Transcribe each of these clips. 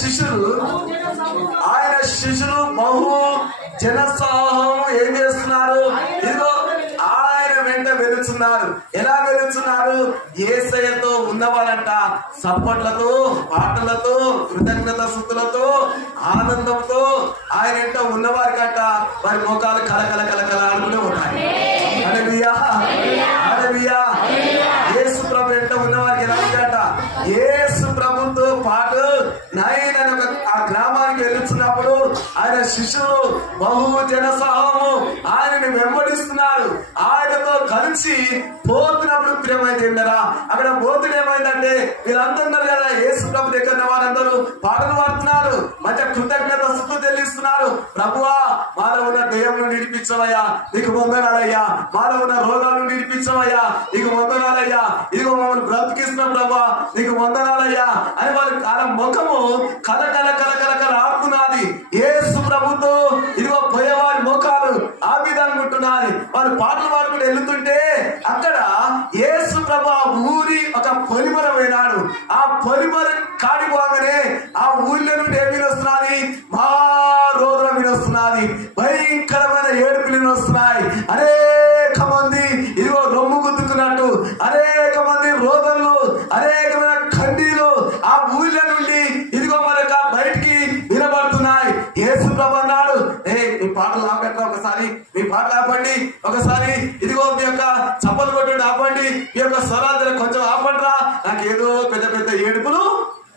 శిష్యులు బహు జనసమూహం ఏం చేస్తున్నారు? ఇదిగో ఆయన వెంట వెలుచున్నారు. ఎలా వెలుచున్నారు? యేసయ్యతో ఉన్నవారంట సప్పట్లతో, పాటలతో, కృతజ్ఞత స్తుతులతో, ఆనందంతో ఆయన వెంట ఉన్నవారికంట వారి మోకాలు కలకల కలకల ఆడుతూనే ఉన్నాయి. హల్లెలూయా, హల్లెలూయా. యేసు ప్రభు వెంట ఉన్నవారికి ఎలా ఉందట? యేసు ప్రభుతో పాటు నాయన ఆ గ్రామానికి వెళ్తున్నప్పుడు ఆయన శిష్యులు బహు జనసమూహము ఆయనని వెంబడిస్తున్నారు. ఆయనతో కలిసి పోతున్నప్పుడు ప్రియమైందిరా, అక్కడ పోతున్న ఏమైందంటే వీళ్ళందరూ ఉన్నారు కదా, యేసు ప్రభు దగ్గర వారందరూ పాటలు పాడుతున్నారు, మధ్య కృతజ్ఞత స్తుతులు చెల్లిస్తున్నారు. ప్రభువా, మాలో ఉన్న దెయ్యంను విడిపించవయ్యా, నీకు వందనాలయ్యా. మాలో ఉన్న రోగాలను విడిపించవయ్యా, నీకు వందనాలయ్యా. ఇదిగో మమ్మల్ని బ్రతికిస్తున్నాం ప్రభువా, నీకు వందనాలయ్యా అని వాళ్ళ ముఖము కలకల కలకల కల ఆడుతున్నది. యేసు ప్రభుతో ఇదిగో పోయేవారి ముఖాలు ఆ విధంగా ఉంటున్నది. వాళ్ళు పాటలు పాడుకుంటూ వెళ్తుంటే అక్కడ యేసు ప్రభు ఆ ఊరి ఒక పొలిమర పోయినాడు. ఆ పొలిమర కాడిపోగానే ఆ ఊళ్ళో నుండి ఏమి వస్తున్నది? మా రోదన వినొస్తున్నది, భయంకరమైన ఏడుపులు వినొస్తున్నాయి. అనేక మంది ఇదిగో రొమ్ము గుద్దుకున్నట్టు, అనేక మంది రోదనలు, అనేకమైన ఖండీలు ఆ ఊళ్ళో నుండి ఇదిగో మరొక బయటికి వినబడుతున్నాయి. యేసు ప్రభు అన్నాడు, మీ పాటలు ఆపండి, ఒకసారి మీ పాటలు ఆపండి, ఒకసారి ఇదిగో మీ యొక్క చప్పలు కొట్టండి ఆపండి, మీ యొక్క స్వరాలు కొంచెం ఆపండిరా, నాకు ఏదో పెద్ద పెద్ద ఏడుపులు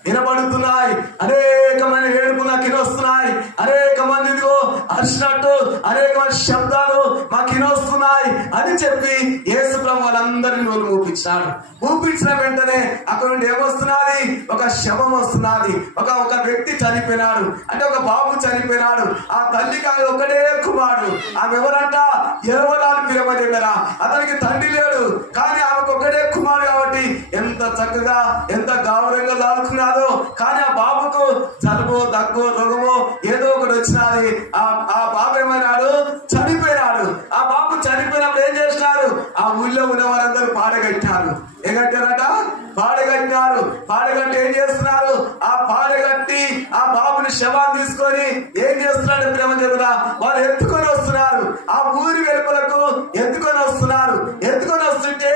వినబడుతున్నాయి, అనేకమైన ఏడుపు నాకు వినొస్తున్నాయి, అనేక మంది ఇదిగో అరిచినట్టు అనేకమైన శబ్దాలు మాకు వినొస్తున్నాయి అని చెప్పి యేసు ప్రభు వాళ్ళందరినీ నోరు మూపించాడు. మూపించిన వెంటనే అక్కడ నుండి ఏమొస్తున్నది? ఒక శవం వస్తున్నది. ఒక వ్యక్తి చనిపోయినాడు, అంటే ఒక బాబు చనిపోయినాడు. ఆ తల్లికి ఆమె ఒకటే కుమారుడు. ఆమె ఎవరంట? ఎరవలాలు పిలవలేరా, అతనికి తండ్రి లేడు, కానీ ఆమెకు ఒకటే కుమారుడు కాబట్టి ఎంత చక్కగా ఎంత గౌరవంగా దాడుకున్నాడు. కానీ ఆ బాబుకు జలుబు, దగ్గు, రోగము ఏదో ఒకటి వచ్చినది. ఆ బాబు ఏమైనాడు? చనిపోయినాడు. ఆ బాబు చనిపోయినప్పుడు ఏం చేసినారు? ఆ ఊళ్ళో ఉన్న వారందరూ పాడగట్టారు. ఏం కట్టారట? పాడగట్టారు. పాడగట్టి ఏం చేస్తున్నారు? ఆ పాడగట్టి ఆ బాబుని శవాన్ని తీసుకొని ఏం చేస్తున్నాడు? ప్రేమ దేవుడా, వాళ్ళు ఎత్తుకొని వస్తున్నారు. ఆ ఊరి వెలుపలకు ఎత్తుకొని వస్తున్నారు. ఎత్తుకొని వస్తుంటే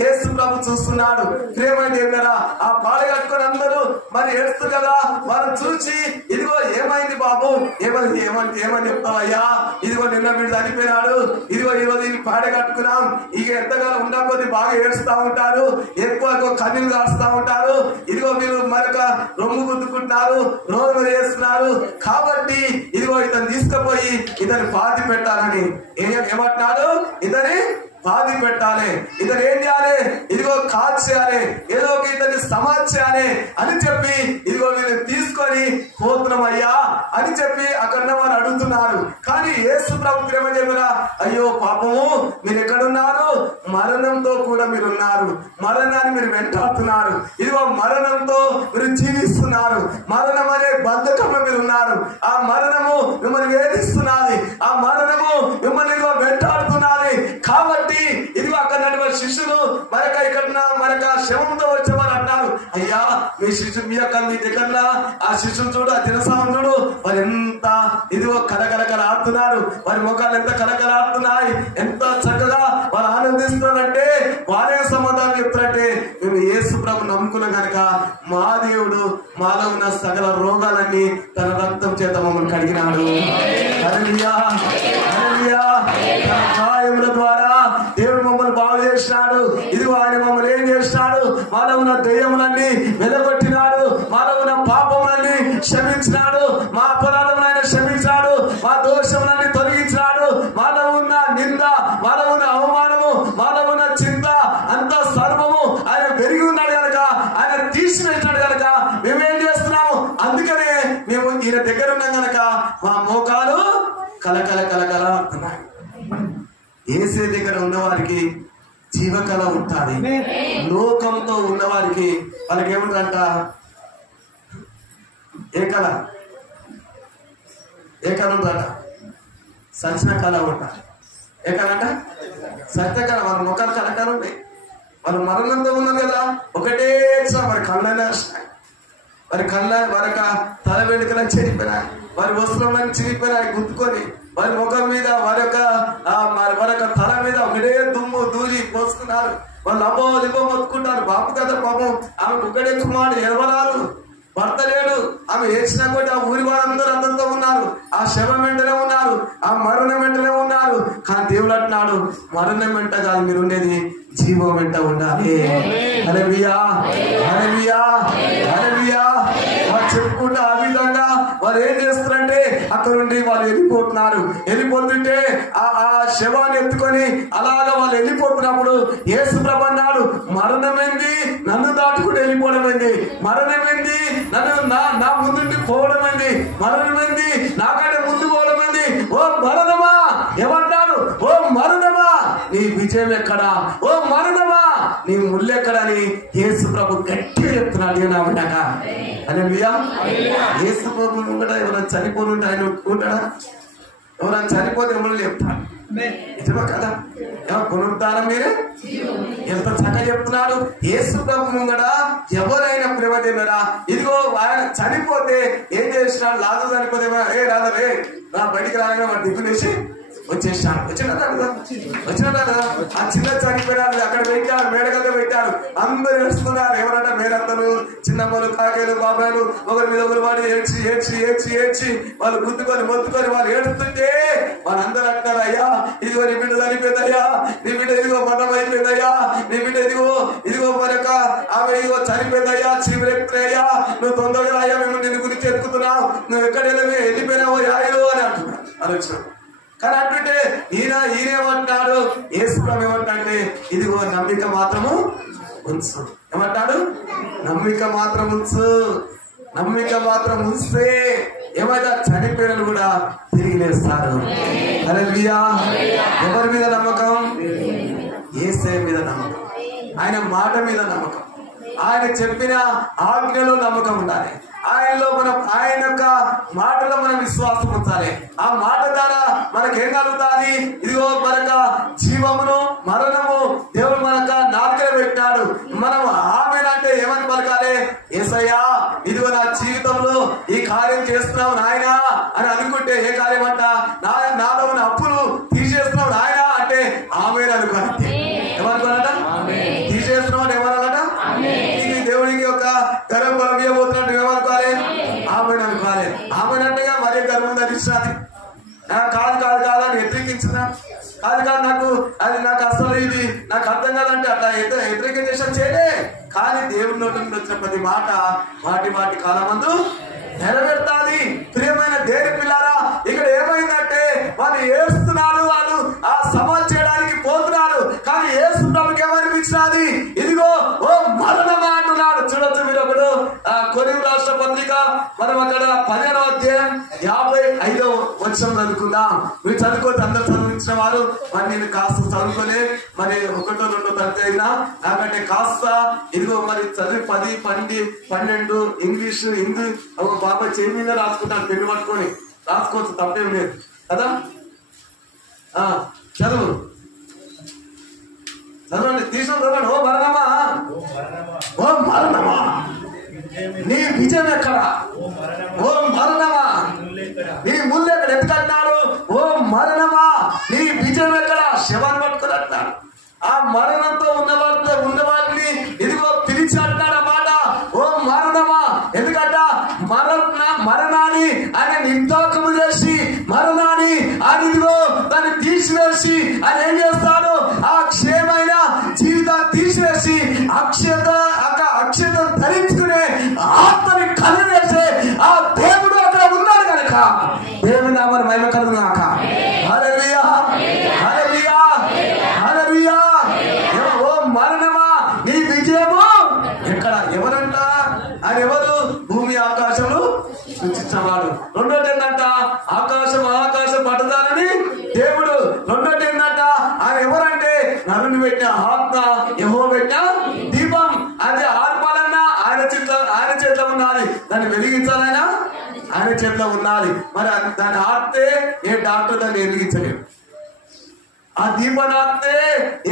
యేసు ప్రభు చూస్తున్నాడు. ప్రేమ దేవుడా, ఆ పాడగట్టుకొని అందరూ మరి ఏడుస్తారు కదా, వాళ్ళు చూసి ఇదిగో ఏమైంది బాబు, ఏమైంది ఏమని ఏమని చెప్తావయ్యా, ఇదిగో నిన్న వీడు చనిపోయినాడు, ఇదిగో ఈరోజు ఇది పాడగట్టుకున్నాం. ఇక ఎంతగానో ఉన్న కొద్ది బాగా ఏడుస్తా ఉంటారు, ఎక్కువ కన్నీళ్ళు కాడుస్తా ఉంటారు, ఇదిగో మీరు మరొక రొమ్ము గుద్దుకుంటున్నారు, రోజు చేస్తున్నారు, కాబట్టి ఇదిగో ఇతను తీసుకుపోయి ఇతని పాతి పెట్టాలని ఏమంటున్నాడు? ఇతని పాతి పెట్టాలి, ఇతను ఏం చేయాలి? ఇదిగో కాల్చేయాలి, ఏదో ఒక ఇతన్ని సమాధి చేయాలి అని చెప్పి ఇదిగో వీళ్ళు తీసుకొని పోతున్నామయ్యా అని చెప్పి అక్కడ వారు అడుగుతున్నారు. కానీ యేసు ప్రభు ప్రేమ చెప్పినా, అయ్యో పాపము, మీరు ఎక్కడున్నారు? మరణంతో కూడా మీరు ఉన్నారు, మరణాన్ని మీరు వెంటాడుతున్నారు, ఇదిగో మరణంతో మీరు జీవిస్తున్నారు, మరణం అనే బంధకంలో మీరు ఉన్నారు. ఆ మరణము మిమ్మల్ని వేధిస్తున్నది, ఆ మరణము మిమ్మల్ని వెంటాడుతున్నది. కాబట్టి ఇదిగో అక్కడ శిష్యులు మరొక శవంతో వచ్చేవారు అంటారు, అయ్యా మీ శిష్యుడు మీ దగ్గర ఆ శిష్యులు చూడు, ఆ జనసామం చూడు, వారు ఎంత ఇదిగో కలకలకల ఆడుతున్నారు, వారి ముఖాలు ఎంత కలకలాడుతున్నాయి, ఎంత చక్కగా వారు ఆనందిస్తున్నారంటే వారే సమాధానం చెప్తారంటే, మేము యేసు ప్రభు నమ్ముకున్నాం కనుక మా దేవుడు మాలో ఉన్న సకల రోగాలన్నీ తన రక్తం చేత మమ్మల్ని కడిగినాడు. హల్లెలూయా, హల్లెలూయా. తన గాయముల ద్వారా దేవుడు మమ్మల్ని బాగు చేసినాడు. ఇదిగో ఆయన మమ్మల్ని ఏం చేసినాడు? మాలో ఉన్న దెయ్యములన్నీ వెలగొట్టినాడు, మాలో ఉన్న పాపములన్నీ క్షమించినాడు, మా అపరాధములైన క్షమించాడు, మా దోషములన్నీ తొలగించినాడు, మాలో ఉన్న నింద, మాలో ఉన్న అవమానము, మాలో ఉన్న చింత అంత సర్వము ఆయన పెరిగి ఉన్నాడు కనుక, ఆయన తీసివేసినాడు కనుక మేమేం చేస్తున్నాము? అందుకనే మేము ఈయన దగ్గర ఉన్నాం కనుక మా మోకాలు కలకల కలకల అంటున్నాయి. యేసే దగ్గర ఉన్నవారికి జీవకళ ఉంటుంది. లోకంతో ఉన్నవారికి వాళ్ళకి ఏముంటుందంట? ఏ కళ ఉంటుందట? సచిన కళ ఉంటారు. ఏ కళ అంట? సత్యకళ. వాళ్ళ ముఖాలు కళకళ ఉంటాయి. వాళ్ళు మరణంతో ఉన్నారు కదా, ఒకటే మరి కళ్ళనే వస్తాయి, వారి వారి తల వెనుకలను చెడిపోయినాయి, వారి వస్త్రంలను చిరిగిపోయినాయి గుర్తుకొని, వారి ముఖం మీద వారి యొక్క తల మీద ఒకటే దుమ్ము దూరి పోసుకున్నారు. వాళ్ళు అబ్బో లిబ్బో మొత్తుకుంటారు. బాపు కదా పాపం ఆమె ఒకటే కుమారుడు ఎవరారు, భర్త లేడు. ఆమె ఏడ్చినా కూడా ఆ ఊరి వారందరూ అందంతో ఉన్నారు, ఆ శవం వెంటనే ఉన్నారు, ఆ మరణం వెంటనే ఉన్నారు. కానీ దేవుడు అంటున్నాడు, మరణం వెంట కాదు మీరు ఉండేది, జీవం వెంట ఉండాలి. హల్లెలూయా, హల్లెలూయా, హల్లెలూయా. వాళ్ళు చెప్పుకుంటూ ఆ విధంగా వాళ్ళు ఏం చేస్తారంటే అక్కడ నుండి వాళ్ళు వెళ్ళిపోతుంటే ఆ శవాన్ని ఎత్తుకొని అలాగా వాళ్ళు వెళ్ళిపోతున్నప్పుడు యేసు ప్రభు అన్నాడు, మరణమైంది నన్ను దాటుకుంటూ వెళ్ళిపోవడం ఏంది, మరణమైంది నన్ను నా ముందు పోవడం ఏంది, మరణమైంది నాకంటే ముందు పోవడం ఏంది. ఓ మరణమా ఏమంటాడు, ఓ మరణమా నీ విజయం ఎక్కడా, ఓ మరణమా నీ ముళ్ళెక్కడని యేసు ప్రభు గట్టిగా చెప్తున్నాడు. నా విన్నాక హల్లెలూయా. యేసు ప్రభు కూడా ఎవరైనా చనిపోనుంటే ఆయన ఒప్పుకుంటాడా? ఎవరైనా చనిపోతే ఎవరు చెప్తాడు, నిజమా కదా? పునరుద్ధానం మీరే ఎంత చక్కగా చెప్తున్నాడు. యేసు ప్రభు ముంగడ ఎవరైనా ప్రేమదేమరా, ఇదిగో ఆయన చనిపోతే ఏం చేసినాడు, లాజరు చనిపోతే రాదరే నా బయటికి రాగానే వాడు దిగులేసి వచ్చేసాడు. వచ్చినదా కదా? ఆ చిన్న చనిపోయినాడు, అక్కడ పెట్టారు, మేడగల్లో పెట్టారు, అందరు ఏడుస్తున్నారు. ఎవరంటే మేడందరూ చిన్నమ్మలు కాకేలు బాబాయిలు ఒకరి మీద ఒకరు వాడు ఏడ్చి ఏడ్చి ఏడ్చి ఏడ్చి వాళ్ళు గుద్దుకొని మొత్తుకొని వాళ్ళు ఏడుస్తుంటే వాళ్ళందరూ అంటారు, అయ్యా ఇదిగో నీ బిడ్డ చనిపోయిందయ్యా, నీ బిడ్డ ఇదిగో మరణం అయిపోయిందయ్యా, నీ బిడ్డ ఇదిగో మరొక ఆమె ఇదిగో చనిపోయిందయ్యా, చీమరెక్కుతున్నాయ్యా, నువ్వు తొందరగా అయ్యా మేము నిన్ను గురించి ఎత్తుకుతున్నావు, నువ్వు ఎక్కడైనా వెళ్ళిపోయినావో యాయో అని అంటున్నాడు. ఆలోచన కానీ అంటుంటే ఈయనేమంటాడు, యేసు ప్రభు ఏమంటే ఇదిగో నమ్మిక మాత్రము ఉంచు. ఏమంటాడు, నమ్మిక మాత్రం ఉంచు, నమ్మిక మాత్రం ఉంచితే ఏమైనా చనిపోయిన కూడా తిరిగి లేస్తారు. హల్లెలూయా. ఎవరి మీద నమ్మకం? యేసయ్య మీద నమ్మకం, ఆయన మాట మీద నమ్మకం, ఆయన చెప్పిన ఆజ్ఞలో నమ్మకం ఉండాలి. ఆయన యొక్క మాటలో మనం విశ్వాసం ఉంచాలి. ఆ మాట ద్వారా మనకేం కలుగుతుంది? ఇదిగో మనక జీవమును మరణము దేవుడు మనక నాలుకలో పెట్టాడు. మనం ఆమెనంటే ఏమని పలకాలి? యేసయ్యా ఇదిగో నా జీవితంలో ఈ కార్యం చేస్తున్నావు నాయన అని అనుకుంటే ఏ కార్యం అంట, నాలో ఉన్న అప్పులు తీసేస్తున్నావు నాయన అంటే ఆమె అనుకోవాలి. ఏమనుకోవాలట? తీసేస్తున్నావు ఏమనాలట? ఇది దేవుడికి ఒక గర్వం ఇవ్వబోతున్నట్టు ఏమనుకోవాలి? ఆమె అనుకోవాలి. ఆమెనంటేగా మరీ గర్వం ధరించాలి. కాదు కాదు కాదని వ్యతిరేకించిన కాదు నాకు అసలు ఇది నాకు అర్థం కాదంటే అట్లా వ్యతిరేకించేసిన చేయలే. కానీ దేవుడి నోటి నుండి వచ్చిన ప్రతి మాట వాటి కాలమందు నెరవేర్తాది. ప్రియమైన దేవుని పిల్లారా, ఇక్కడ ఏమైందంటే వాళ్ళు ఏడుస్తున్నారు, వాళ్ళు ఆ సమాజ్ చేయడానికి పోతున్నారు. కానీ యేసు ప్రభుకి ఏమనిపించినది? ఇదిగో ఓ మరణమా అంటున్నాడు. చూడొచ్చు మీరు ఒకడు కొరింథీ రాష్ట్ర పత్రిక మనం అక్కడ 10వ అధ్యాయం 55వ వచనం చదువుకుందాం. మీరు చదువుకోవచ్చు, అందరు చదివించిన వారు. మరి నేను కాస్త చదువుకోలే, మరి 1, 2 తరగతి అయినా నాకంటే కాస్త ఇదిగో మరి చదివి 10, 12 ఇంగ్లీష్ హిందీ ఒక బాబా చేయి మీద రాసుకుంటాను, పెన్ను పట్టుకొని రాసుకోవచ్చు, తప్పేం లేదు కదా. చదవండి, తీసుకుని చదవండి. ఓ మరణమా, ఓ మరణమా నీ విజయం ఎక్కడ? ఓ మరణమా నీ ముళ్ళు ఎక్కడ? ఎత్తుకట్టినాడు. ఓ మరణమా నీ విజయం ఎక్కడ? శవాన్ని పట్టుకుని అంటున్నాడు. ఆ మరణంతో ఉన్న వాటిని ఇదిగో పిలిచి అంటున్నాడు అన్నమాట. ఓ మరణమా, ఎందుకంట మరణాన్ని ఆయన నిర్దాకము చేసి మరణాన్ని ఆయన ఇదిగో దాన్ని తీసివేసి ఆయన ఏం చేస్తాడు? ఆ క్షేమైన జీవితాన్ని తీసివేసి అక్షత ధరించుకునే ఆత్మని కలివేసే ఆ దేవుడు అక్కడ ఉన్నాడు కనుక దేవుని నామమున మహిమ కలుగును గాక. హల్లెలూయా, హల్లెలూయా, హల్లెలూయా. ఓ మరణమా నీ విజయము ఎక్కడ? ఎవరంట? ఆయన ఎవరు? భూమి ఆకాశములు సృష్టించేవాడు. రెండోటి ఏంటంట? ఆకాశం పట్టదానని దేవుడు. రెండోటి ఏంటంట? ఆయన ఎవరంటే నరుని పెట్టిన ఆత్మ, యెహోవా పెట్టిన దీపం. అది ఆర్పాలన్నా ఆయన చేతిలో ఉన్నది, దాన్ని వెలిగించాలైనా ఆయన చేతిలో ఉన్నది. మరి దాన్ని ఆర్తే ఏ డాక్టర్ దాన్ని వెలిగించలేడు. ఆ దీపాన్ని ఆర్తే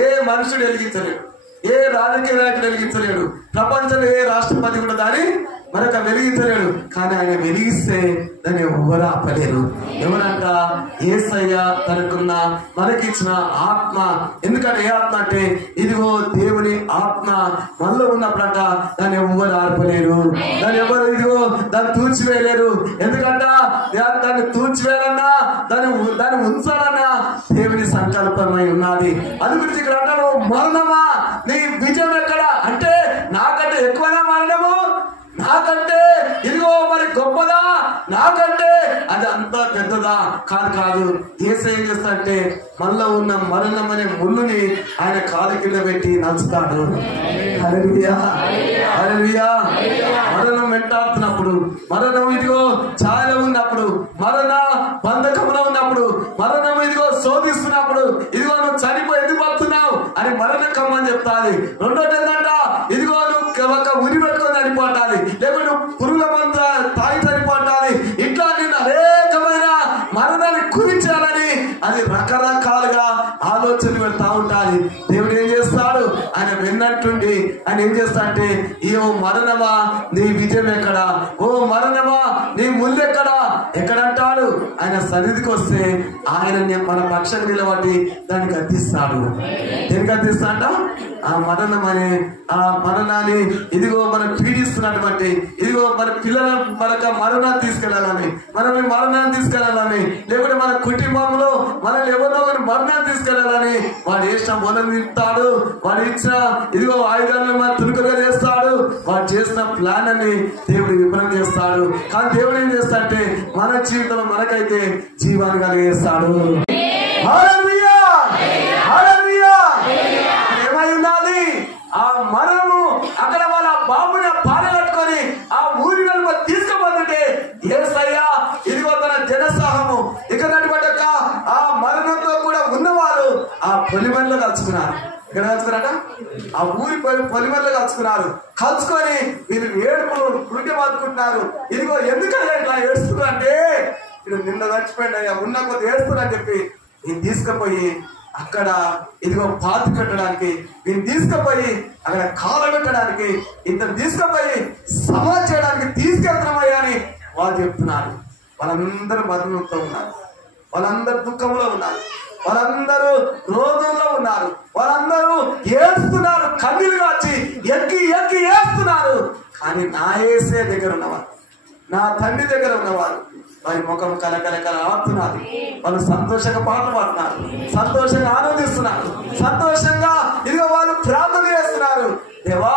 ఏ మనుషుడు వెలిగించలేడు, ఏ రాజకీయ నాయకుడు వెలిగించలేడు, ప్రపంచంలో ఏ రాష్ట్రపతి కూడా దాన్ని మరొక వెలిగించలేడు. కానీ ఆయన వెలిగిస్తే దాన్ని ఎవరు ఆపలేరు. ఎవరంట? యేసయ్య తనకున్న మనకిచ్చిన ఆత్మ. ఎందుకంటే ఏ ఆత్మ అంటే ఇదిగో దేవుని ఆత్మ మనలో ఉన్నప్పుడంట దాన్ని ఎవరు ఆర్పలేరు. దాన్ని ఎవరు ఇదిగో దాన్ని తూర్చివేయలేరు. ఎందుకంట దాన్ని తూర్చివేయాలన్నా దాన్ని ఉంచాలన్నా దేవుని సంకల్పమై ఉన్నది. అది గురించి ఇక్కడ అంటారు, మరణమా నీ విజయం ఎక్కడ అంటే నాకంటే ఎక్కువైనా మరణము, నాకంటే ఇదిగో మరి గొప్పదా, నాకంటే అది అంత పెద్దదా? కాదు. యేసయ్య ఏం చేస్తాడంటే మనలో ఉన్న మరణం అనే ముళ్ళుని ఆయన కాలు కింద పెట్టి నడుస్తాడు. హల్లెలూయా, హల్లెలూయా. మరణం వెంటాడుతున్నప్పుడు, మరణం ఇదిగో ఛాయలో ఉన్నప్పుడు, మరణ బంధకంలో ఉన్నప్పుడు, మరణం ఇదిగో శోధిస్తున్నప్పుడు, ఇదిగో నువ్వు చనిపోయి ఎందుకు బతున్నావు అని మరణ కమ్మని చెప్తాది. రెండోది ఏంటంట, ఇదిగో నువ్వు ఒక ఉరి పెట్టుకొని చనిపోతాది, లేకపోతే నువ్వు పురుగుల మంత తాగి చనిపోతాది. ఇట్లా నేను అనేకమైన మరణాన్ని కురించాలని అది రకరకాలుగా ఆలోచన పెడతా ఉంటాది. దేవుడు ఏం చేస్తాడు? ఆయన విన్నట్టుండి ఆయన ఏం చేస్తా అంటే, ఓ మరణమా నీ విజయం ఎక్కడా, ఓ మరణమా నీ ముళ్ళు ఎక్కడా, ఎక్కడంటాడు? ఆయన సన్నిధికి వస్తే ఆయన మన పక్షం నిలబడి దాన్ని గద్దిస్తాడు. దేనికి గద్దిస్తాడ? ఆ మరణం అనే ఆ మరణాన్ని ఇదిగో మనం పీడిస్తున్నటువంటి ఇదిగో మన పిల్లల మనకు మరణాన్ని తీసుకెళ్లాలని, మనం ఈ మరణాన్ని తీసుకెళ్లాలని, లేకుంటే మన కుటుంబంలో మనల్ని ఎవరినో మరణాన్ని తీసుకెళ్లాలని వాడు ఇష్టం మొదలుతాడు. వాడు ఇచ్చిన ఇదిగో ఆయుధాలను మన తునుకగా చేస్తాడు. వాడు చేసిన ప్లాన్ అని దేవుడు విఫలం చేస్తాడు. కానీ దేవుడు ఏం చేస్తాడంటే మన జీవితంలో మనకైతే జీవాన్ని కలిగేస్తాడు. హల్లెలూయా, హల్లెలూయా. ఏమై ఉన్నది? ఆ మరణము అక్కడ వాళ్ళ బాబుని పాల కట్టుకొని ఆ ఊరి వెలుగు తీసుకుపోతుంటే యేసయ్య ఇదిగో తన జనసాహము ఇక్కడ ఆ మరణంతో కూడా ఉన్నవారు ఆ పొలిమల్లో కలుసుకున్నారు. ఎక్కడ కలుసుకున్నారట? ఆ ఊరి పొలిమల్లో కలుసుకున్నారు. కలుసుకొని వీళ్ళు ఏడుపులు పురిటి మారుకుంటున్నారు. ఇదిగో ఎందుకంటే ఇట్లా ఏడుస్తున్నారు అంటే, వీళ్ళు నిన్న చచ్చిపోయింది అయ్యా, ఉన్న కొద్ది ఏడుస్తున్నారు చెప్పి నేను తీసుకుపోయి అక్కడ ఇదిగో పాతి పెట్టడానికి, దీన్ని తీసుకుపోయి అక్కడ కాల పెట్టడానికి, ఇద్దరు తీసుకుపోయి సమాజ్ చేయడానికి తీసుకెళ్తున్నామయ్యా అని వాళ్ళు చెప్తున్నారు. వాళ్ళందరూ మరణంతో ఉన్నారు, వాళ్ళందరూ దుఃఖంలో ఉన్నారు, వాళ్ళందరూ రోగంలో ఉన్నారు, వాళ్ళందరూ ఏడుస్తున్నారు, కన్నీళ్ళు కాచి ఎక్కి ఎక్కి ఏడుస్తున్నారు. కానీ నా యేసే దగ్గర ఉన్నవారు, నా తండ్రి దగ్గర ఉన్నవారు వారి ముఖం కలకల ఆడుతున్నారు. వాళ్ళు సంతోషంగా పాటలు పాడుతున్నారు, సంతోషంగా ఆనందిస్తున్నారు, సంతోషంగా ఇదిగో వాళ్ళు ప్రార్థన చేస్తున్నారు. దేవా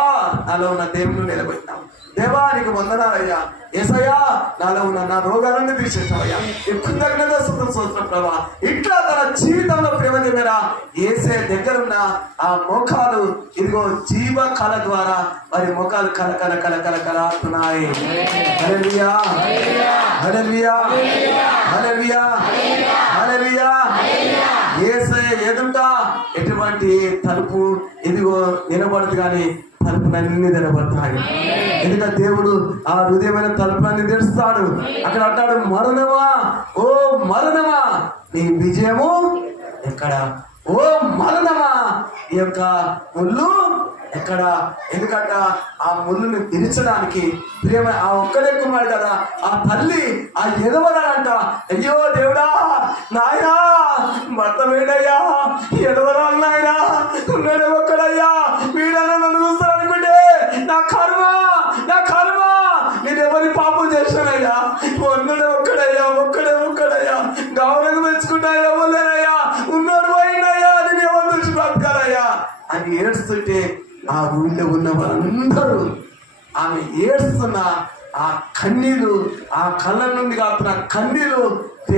నాలో ఉన్న దేవుని నిలబెట్టినాం, దేవా నీకు వందనాలయ్యా, యేసయ్యా నాలో ఉన్న నా రోగాలన్నీ తీసేసావయ్యా, కృతజ్ఞతాస్తుతులు స్తోత్రం ప్రభా. ఇట్లా తన జీవితంలో ప్రేమ దగ్గర యేసే దగ్గరున్న ఆ ముఖాలు ఇదిగో జీవ కళ ద్వారా వారి ముఖాలు కలకల ఆడుతున్నాయి. హల్లెలూయా, హల్లెలూయా, హల్లెలూయా, హల్లెలూయా. యేసయ్య ఎదుట ఎటువంటి తలుపు ఇదిగో నిలబడదు, కానీ తలుపులన్నీ నిలబడతాయి. ఎందుకంటే దేవుడు ఆ హృదయమైన తలుపులన్నీ తెరుస్తాడు. అక్కడ అంటాడు, మరణమా ఓ మరణమా నీ విజయము ఎక్కడ, ఓ మరణమా ఈ యొక్క ముళ్ళు ఎక్కడ? ఎందుకంట ఆ ముళ్ళుని విరిచడానికి ప్రేమ ఆ ఒక్కడే కుమారుడు కదా, ఆ తల్లి ఆ ఎదవరాలంట. అయ్యో దేవుడా, నాయనా భర్త వేడయ్యా, ఎదవరాలు నాయనా, ఉన్నాడు ఒక్కడయ్యా, వీడన్నా నన్ను చూస్తారనుకుంటే నా కర్మ, నా కర్మ, నేను ఎవరి పాపం చేశానయ్యా, ఉన్నాడు ఒక్కడయ్యా, ఒక్కడయ్యా, గౌరవం పెంచుకుంటా ఎవరులేనయ్యా, ఉన్నాడు పోయిందయ్యా, నేను ఎవరు నుంచి బ్రతకాలయ్యా అని ఏడుస్తుంటే ఆ ఊళ్ళో ఉన్న వాళ్ళందరూ ఆమె ఏడుస్తున్న ఆ కన్నీళ్ళు, ఆ కళ్ళ నుండి కాపుతున్న కన్నీళ్ళు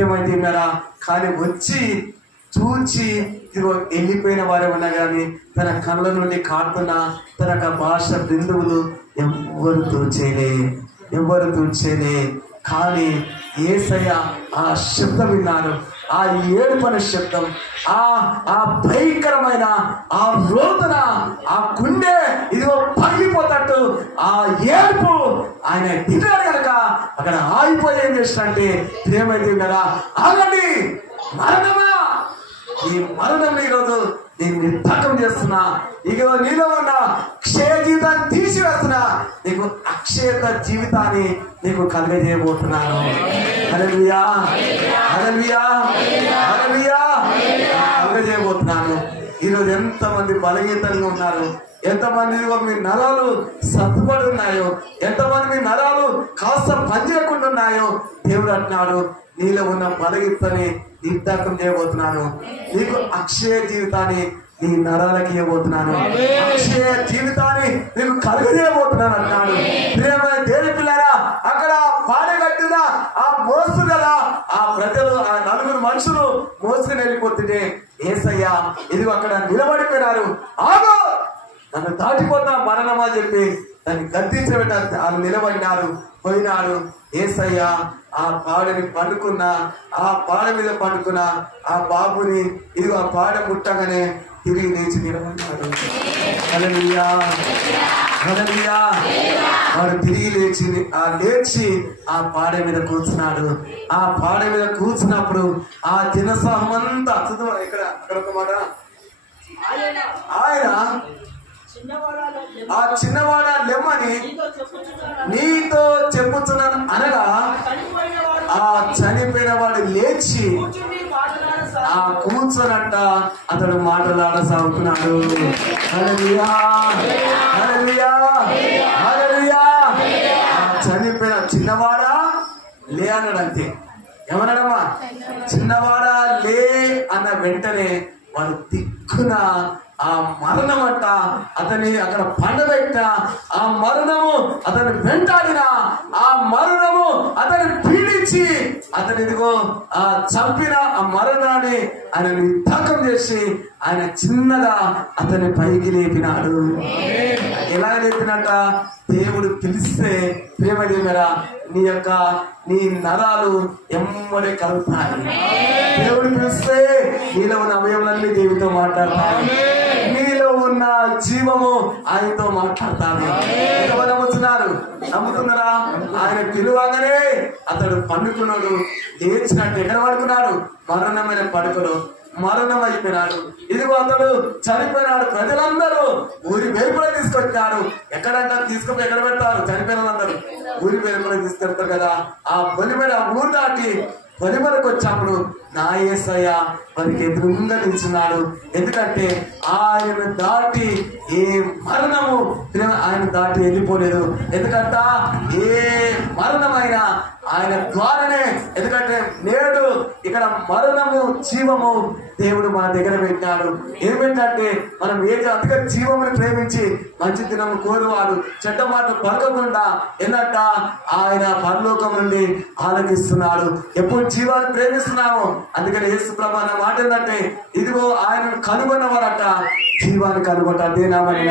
ఏమైంది కదా. కానీ వచ్చి చూచి ఇదిగో వెళ్ళిపోయిన వారే ఉన్నా కానీ తన కళ్ళ నుండి కాడుతున్న తన భాష బిందువులు ఎవ్వరు తూర్చేలే. కానీ యేసయ్య ఆ శబ్దం విన్నారు, ఆ ఏడుపని శబ్దం, ఆ భయంకరమైన ఆ రోదన, ఆ గుండె ఇదిగో పగిలిపోతట్టు ఆ ఏడుపు ఆయన దిగాడు కనుక అక్కడ ఆగిపోయి ఏం చేసినంటే ఏమైంది కదా, ఆగండి, మరణమా ఈ మరణం ఈరోజు నేను నిర్ధాకం చేస్తున్నా. ఇక నీలో ఉన్న క్షయ జీవితాన్ని తీసివేస్తున్నా. నీకు అక్షయత జీవితాన్ని నీకు కలుగజేయబోతున్నాను. హల్లెలూయా, హల్లెలూయా, హల్లెలూయా. కలుగజేయబోతున్నాను. ఈరోజు ఎంతమంది బలహీనంగా ఉన్నారు, ఎంతమంది మీ నరాలు సత్తుపడి ఉన్నాయో, ఎంతమంది మీ నరాలు కాస్త పనిచేయకుండా ఉన్నాయో, దేవుడు అంటున్నాడు నీలో ఉన్న బలహీనతని నిర్ధాకం చేయబోతున్నాను. నీకు అక్షయ జీవితాన్ని నీ నరాలకి ఇవ్వబోతున్నాను. అక్షయ జీవితాన్ని నీకు కలుగజేయబోతున్నాను అంటున్నాడు. ప్రియమైన దేవుని పిల్లారా, అక్కడ పాడగట్టిన ఆ మోసు కదా ఆ ప్రజలు, ఆ నలుగురు మనుషులు మోసుకుని వెళ్ళిపోతుంటే యేసయ్య ఇదిగో అక్కడ నిలబడిపోయినారు. ఆగో, నన్ను దాటిపోతా మరణమా చెప్పి దాన్ని గద్దించబెట్టారు. వాళ్ళు నిలబడినారు, పోయినారు. యేసయ్య ఆ పాడని పండుకున్న, ఆ పాడ మీద పండుకున్న ఆ బాబుని ఇదిగో ఆ పాడ ముట్టగానే తిరిగి లేచి నిలబడినాడు. హల్లెలూయా, హల్లెలూయా. వాడు తిరిగి లేచి ఆ పాడ మీద కూర్చున్నాడు. ఆ పాడ మీద కూర్చున్నప్పుడు ఆ జనసమూహమంతా ఇక్కడ అక్కడ ఒక మాట, ఆయన ఆ చిన్నవాడ లెమ్మని నీతో చెప్పుతున్నాను అనగా ఆ చనిపోయిన వాడు లేచి ఆ కూర్చోనట్ట అతడు మాటలాడసాగుతున్నాడు. హల్లెలూయా, హల్లెలూయా, హల్లెలూయా. చనిపోయిన చిన్నవాడా లే అన్నాడు అంతే. ఏమన్నాడమ్మా? చిన్నవాడా లే అన్న వెంటనే వాడు దిక్కున ఆ మరణం అంట అతని అక్కడ పండబెట్ట, ఆ మరణము అతని వెంటాడిన, ఆ మరణము అతని పీడించి అతని ఇదిగో ఆ చంపిన ఆ మరణాన్ని ఆయన నిర్ధాకం చేసి ఆయన చిన్నగా అతని పైకి లేపినాడు. ఎలా లేపినట్ట? దేవుడు పిలిస్తే ప్రేమ దేవరా నీ నరాలు ఎమ్మడే కలుగుతాయి. దేవుడు పిలిస్తే నీలో ఉన్న అవయవాలన్నీ దేవుడితో మాట్లాడతాయి. నీలో ఉన్న జీవము ఆయనతో మాట్లాడతాను. ఎంతమంది నమ్ముతున్నారు? నమ్ముతున్నారా? ఆయన పిలువగానే అతడు పండుకున్నాడు, లేచినట్టు. ఎక్కడ పడుకున్నాడు? మరణమైన పడుకలో మరణం అయిపోయినాడు. ఇదిగో అతడు చనిపోయినాడు. ప్రజలందరూ ఊరి వెలుపల తీసుకొచ్చారు. ఎక్కడంటే తీసుకుపోయి ఎక్కడ పెడతారు? చనిపోయిన వాళ్ళందరూ ఊరి వెలుపల తీసుకెళ్తారు కదా. ఆ పొలిమేర ఊరు దాటి పొలిమేరకు వచ్చినప్పుడు నా యేసయ్య వారికి ఎదురుగా నిల్చున్నాడు. ఎందుకంటే ఆయన దాటి ఏ మరణము ఆయన దాటి వెళ్ళిపోలేదు. ఎందుకంటే ఏ మరణమైనా ఆయన ద్వారానే. ఎందుకంటే నేడు ఇక్కడ మరణము జీవము దేవుడు మన దగ్గర పెట్టాడు. ఏమిటంటే మనం అందుకే జీవముని ప్రేమించి మంచి దినము కోరువాడు చెడ్డ మాటలు పలకకుండా ఏంటంట ఆయన పరలోకం నుండి ఆలకిస్తున్నాడు. ఎప్పుడు జీవాన్ని ప్రేమిస్తున్నాము. అందుకని యేసు ప్రభువు అన్న మాట ఏంటంటే ఇదిగో ఆయన కనుగొన్నవారట జీవాన్ని కనుగొంట. అదే నామని